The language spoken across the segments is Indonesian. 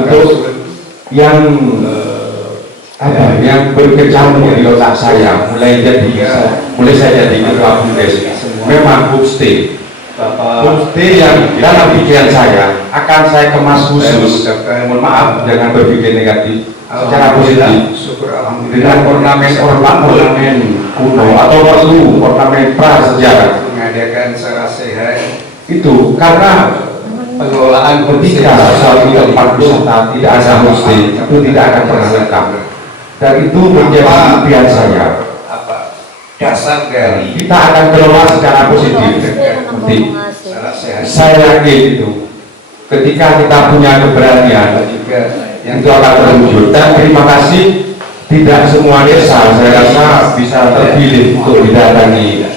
untuk yang yang berkecamuk di otak saya mulai saya jadi ketua BUMDes memang homestay yang dalam pikiran saya akan saya kemas khusus, mohon maaf jangan berpikir negatif, secara positif dengan ornamen kuno atau perlu ornamen prasejarah mengadakan secara itu karena pengelolaan ketika suatu tempat wisata tidak ada homestay itu tidak akan pernah lengkap. Dan itu menjadi impian saya. Dasar dari kita akan kelola secara positif. Saya yakin itu. Ketika kita punya keberanian, itu akan terwujud. Dan terima kasih, tidak semua desa saya rasa bisa terpilih untuk didatangi,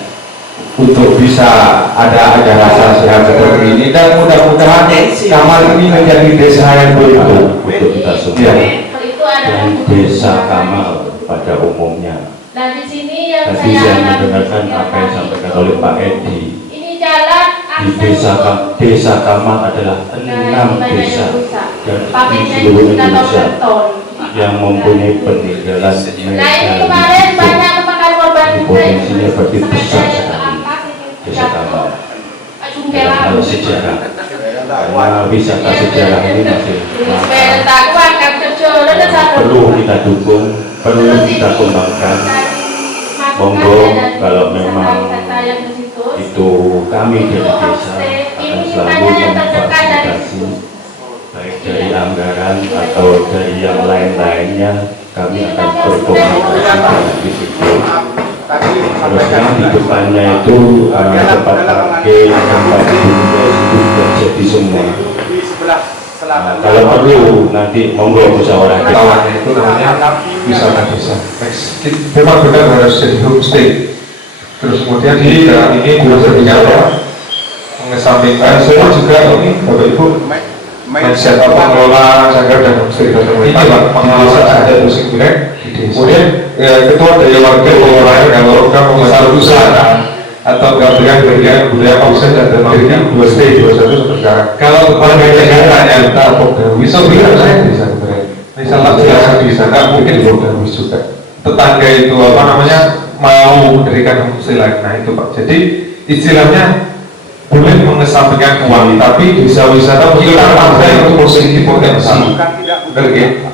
untuk bisa ada acara sehat seperti ini. Dan mudah-mudahan Kamal ini menjadi desa yang beruntung untuk kita semua. Dan desa Kamal pada umumnya. Nah di sini yang tadi saya mendengarkan apa yang disampaikan oleh Pak Edi. Ini jalan di desa Kamal adalah 6 desa dan di seluruh Indonesia yang mempunyai peninggalan nah ini kemarin banyak memakan korban potensinya berarti besar sekali desa Kamal dalam hal sejarah, karena wisata sejarah ini masih perlu kita dukung, perlu kita kembangkan. Monggo kalau memang itu kami dari desa akan selalu memfasilitasi baik dari anggaran atau dari yang lain-lainnya, kami akan berkomunikasi dengan di situ. Terus yang di depannya itu tempat parkir, tempat duduk itu sudah jadi semua. Kalau perlu nanti monggo musyawarah Lawannya itu namanya wisata desa. Memang benar harus jadi homestay. Terus kemudian ini juga berbicara mengesampingkan saya juga ini Bapak Ibu mindset pengelola sanggar dan homestay dan pemerintah pengawasan ada musik bilek. Kemudian ketua dari warga pengelola kalau kamu misal usaha atau gabungan bagian budaya konsep dan memberikan 2 stay 21 seperti sekarang. Kalau berbagai negara yang tak Bogdawi, so bilang saya bisa sebenarnya. Misalnya jelaskan di sana, mungkin Bogdawi juga. Tetangga itu apa namanya mau mendirikan homestay lagi. Nah itu Pak. Jadi istilahnya boleh mengesampingkan uang, tapi bisa wisata mungkin ada itu positif potensi. Begitu.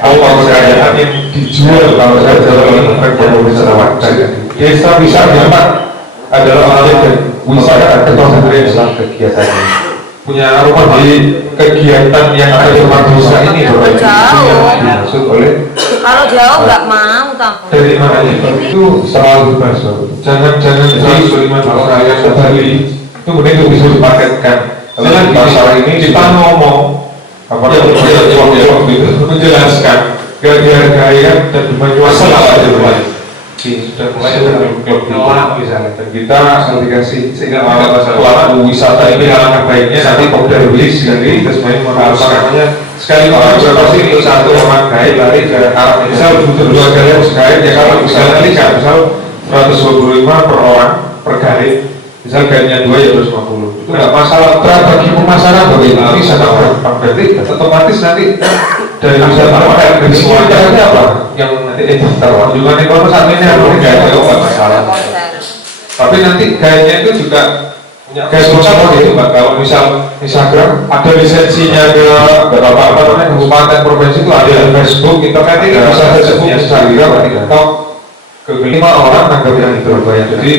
Kalau kekayaan yang dijual kalau saya jalan dengan wisatawan, desa bisa dapat adalah oleh dan wisata atau sendiri dalam kegiatannya punya rumah di kegiatan yang ada di rumah desa ini jauh dimaksud oleh kalau jauh nggak mau tahu dari mana itu selalu bebas jangan Sulaiman saya kembali itu mending itu bisa dipaketkan kalau di pasar ini kita ngomong apa itu menjelaskan gaya-gaya dan masalah aja sudah mulai dengan klub misalnya dan kita aplikasi sehingga pelaku wisata ini alangkah baiknya nanti Kopdar Wilis sendiri terus main namanya sekali orang berapa sih satu orang gaib lari ke arah misal butuh 2 kali gaib ya kalau misalnya lihat misal 125 per orang per gaib misal gaibnya 2 ya 250 itu nggak masalah bagi pemasaran bagaimana wisata berarti otomatis nanti dari wisatawan dari semua apa yang nanti daftar juga nih kalau saat ini harus nggak masalah tapi nanti kayaknya itu juga punya kayak sponsor gitu Pak kalau misal Instagram ada lisensinya ke apa namanya kabupaten provinsi itu ada Facebook internet ini bisa Facebook Instagram atau ke 5 orang nanggap yang itu jadi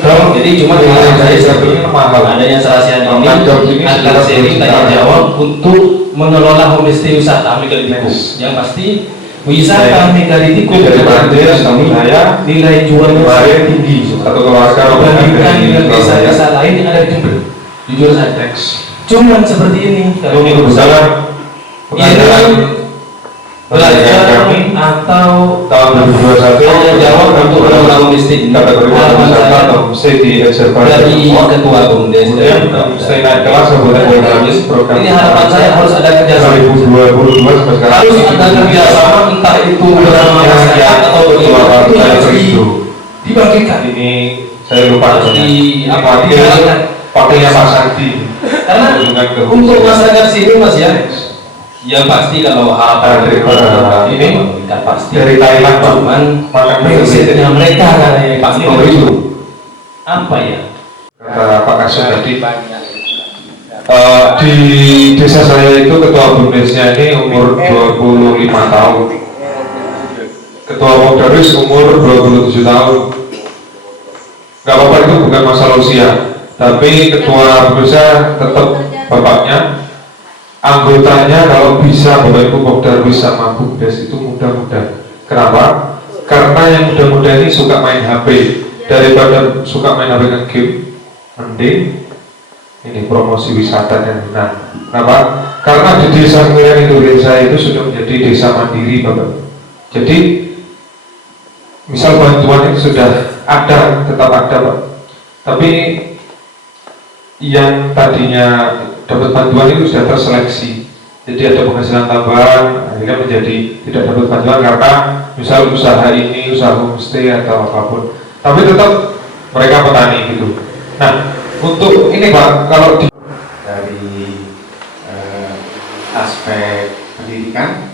jadi cuma dengan saya sebenarnya mahal adanya serasian ini adalah seri tanya jawab untuk mengelola homestay wisata megalitikum yang pasti wisata megalitikum saya nilai jualnya tinggi atau keluarga dibandingkan dengan desa-desa lain yang ada di Jember jujur saja cuman seperti ini kalau minggu besar belajar atau tahun 2021 tanya jawab untuk orang-orang homestay kategori wisata atau homestay di observasi dari ketua BUMDes homestay naik kelas kabupaten program ini harapan saya harus ada kerjasama 2022 sampai sekarang harus ada kerjasama entah itu bersama masyarakat atau bagaimana itu harus dibangkitkan ini saya lupa di pakainya Pak Sandi Karena kunjungan ke untuk homestay. masyarakat sini Mas ya, ya pasti kalau harapan Dari ini meningkat pasti. dari Thailand, Pak. Cuman Makan mindsetnya mereka katanya pasti Oh, itu. apa ya? Kata Pak Kasut tadi, di desa saya itu ketua BUMDesnya ini umur 25 tahun, ketua Popdarwis umur 27 tahun. Gak apa-apa, itu bukan masalah usia, tapi ketua BUMDesnya tetap bapaknya. Anggotanya kalau bisa Bapak Ibu Popdarwis sama BUMDes itu muda-muda. Kenapa? Karena yang muda-muda ini suka main HP. Daripada suka main HP kan game, mending ini promosi wisatanya. Nah, kenapa? Karena di desa Kemiren itu, desa itu sudah menjadi desa mandiri, Bapak. Jadi misal bantuan itu sudah ada, tetap ada, Pak. Tapi yang tadinya dapat bantuan itu sudah terseleksi, jadi ada penghasilan tambahan, akhirnya menjadi tidak dapat bantuan karena misal usaha ini, usaha homestay atau apapun, tapi tetap mereka petani gitu. Nah, untuk ini Pak, kalau di dari aspek pendidikan,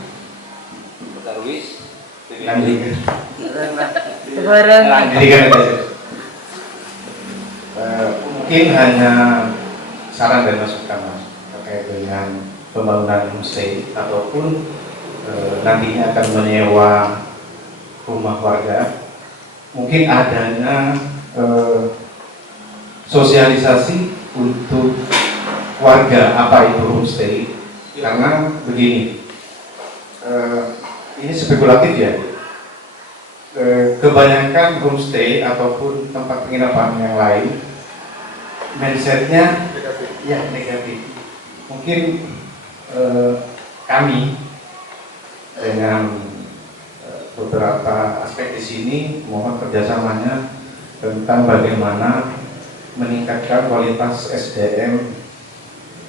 Darwis, pendidikan Bareng. mungkin hanya saran dan masukan Mas terkait dengan pembangunan homestay ataupun nantinya akan menyewa rumah warga, mungkin adanya sosialisasi untuk warga apa itu homestay. Karena begini, ini spekulatif ya, kebanyakan homestay ataupun tempat penginapan yang lain mindsetnya ya negatif. Mungkin kami dengan beberapa aspek di sini mohon kerjasamanya tentang bagaimana meningkatkan kualitas SDM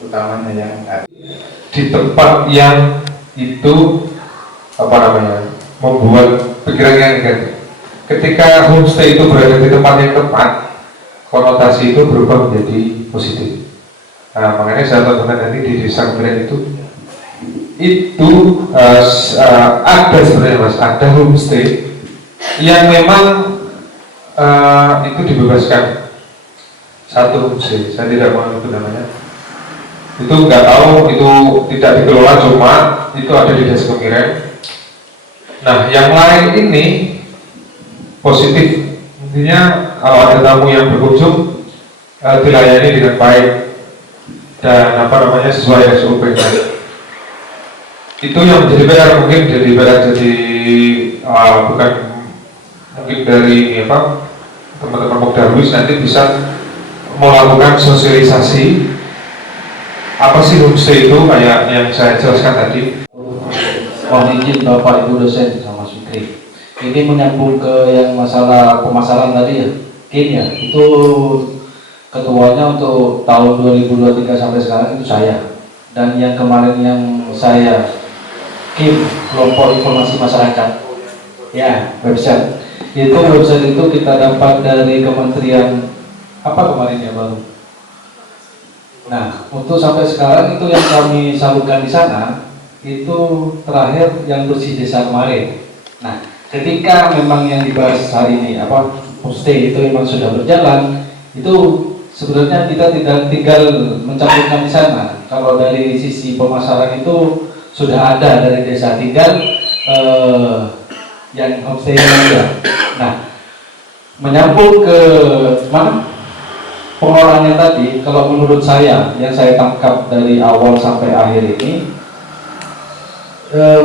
utamanya yang ada di tempat yang itu apa namanya membuat pikirannya negatif. Ketika homestay itu berada di tempat yang tepat, konotasi itu berubah menjadi positif. Nah, makanya saya temukan nanti di desa Kemiren itu ada sebenarnya Mas, ada homestay yang memang itu dibebaskan. Satu homestay, saya tidak mau menyebut namanya, itu nggak tahu, itu tidak dikelola, cuma itu ada di desa Kemiren. Nah, yang lain ini positif, intinya kalau ada tamu yang berkunjung dilayani dengan baik dan apa namanya sesuai SOP. Itu yang menjadi PR, mungkin jadi PR, jadi bukan mungkin dari apa teman-teman Popdarwis nanti bisa melakukan sosialisasi apa sih homestay itu kayak yang saya jelaskan tadi. Mohon izin Bapak Ibu dosen sama Mas Fikri. Ini menyambung ke yang masalah pemasaran tadi ya, Kim ya, itu ketuanya untuk tahun 2023 sampai sekarang itu saya. Dan yang kemarin yang saya Kim, kelompok informasi masyarakat, ya website. Itu website itu kita dapat dari Kementerian apa kemarin ya baru. Nah, untuk sampai sekarang itu yang kami salurkan di sana itu terakhir yang bersih desa kemarin. Nah, ketika memang yang dibahas hari ini apa homestay itu memang sudah berjalan, itu sebenarnya kita tidak tinggal mencampurkan di sana. Kalau dari sisi pemasaran itu sudah ada dari desa, tinggal yang homestay ada. Nah, menyambung ke mana pengolahannya tadi, kalau menurut saya yang saya tangkap dari awal sampai akhir ini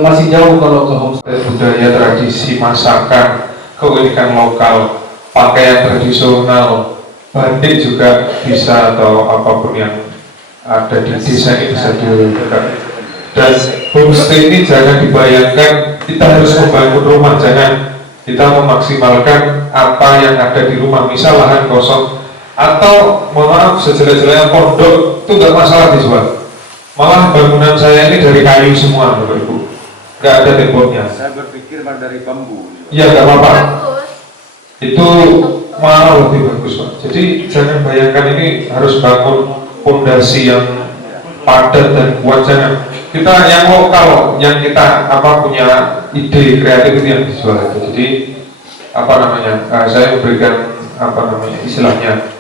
masih jauh kalau ke homestay. Budaya, tradisi, masakan, keunikan lokal, pakaian tradisional, batik juga bisa, atau apapun yang ada di desa ini bisa dilakukan. Dan homestay ini jangan dibayangkan kita harus membangun rumah, jangan. Kita memaksimalkan apa yang ada di rumah, misal lahan kosong atau mohon maaf sejelek-jeleknya pondok itu nggak masalah dijual. Malah bangunan saya ini dari kayu semua, Bapak Ibu, nggak ada temboknya. Saya berpikir dari bambu. Iya, nggak apa-apa. Bagus. Itu malah lebih bagus, Pak. Jadi jangan bayangkan ini harus bangun pondasi yang padat dan kuat. Jangan kita yang lokal, yang kita punya ide kreatif itu yang dijual itu. Jadi saya memberikan istilahnya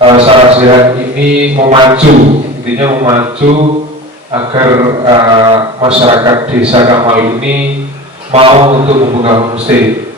Sarah Sehat ini memaju, intinya memaju agar masyarakat desa Kamal ini mau untuk membuka homestay.